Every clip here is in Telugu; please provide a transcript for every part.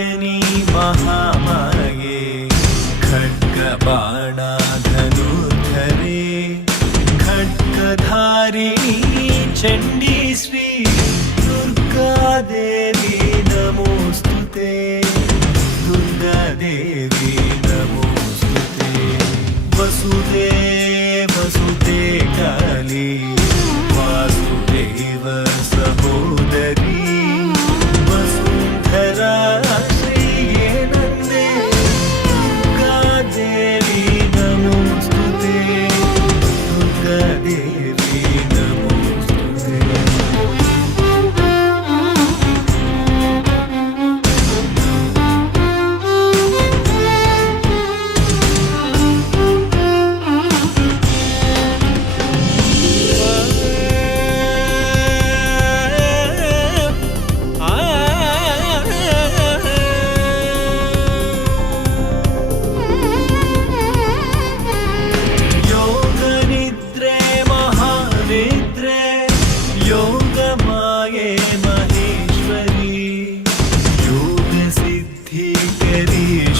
कात्यायनी महामाये खड्गबाणाधनुर्धरे खड्गधारिणी चण्डी श्री दुर्गा देवी नमोस्तुते दुर्गा देवी नमोस्तुते वसुते वसुते काली वासुदेव सहोदरी वसुंधरा श्रिये नंदे दुर्गा देवी नमोस्तुते दुर्गा देवी नमोस्तुते योगमाये महेश्वरी योगसिद्धिकरी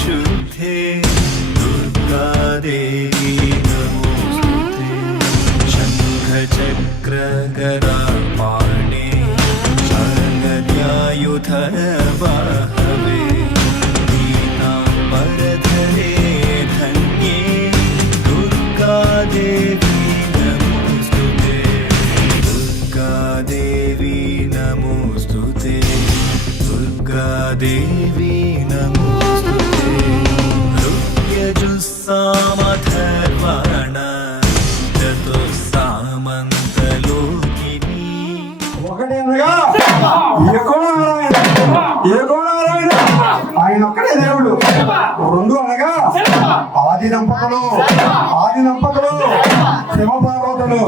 शुद्धे दुर्गा देवी नमोस्तुते शङ्खचक्रगदापाणे शार्ङ्गध्यायुध बाहवे पीताम्बरधरे धन्ये दुर्गा देवी नमोस्तुते दुर्गा देवी नमोस्तुते दुर्गा देवी नमोस्तुते ऋग्यजुस्सामथर्वण चतुस्सामन्तलोकिनी ఒకటేనగా ఏకోనారాయణ ఆయన ఒక్కడే దేవుడు. రెండు అనగా ఆది దంపతులు శివ పార్వతులు.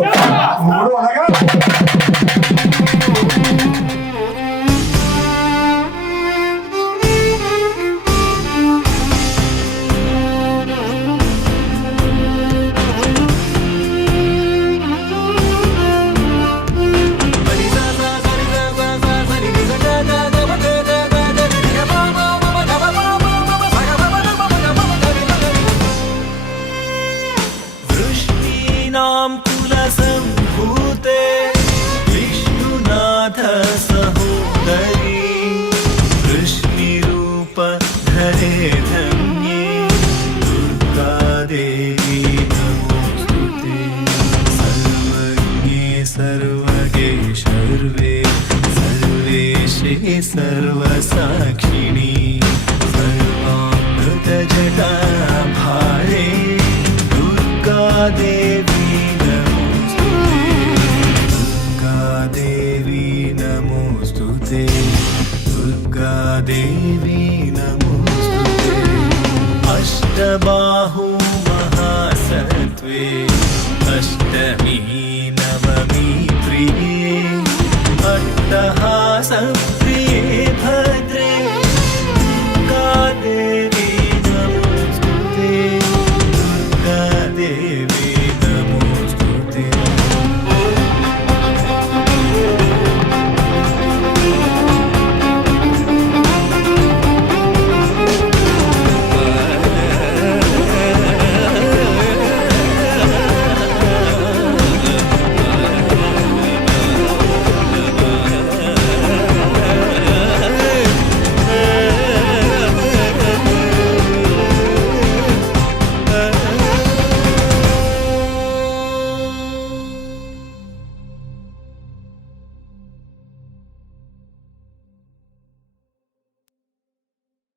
మూడు అనగా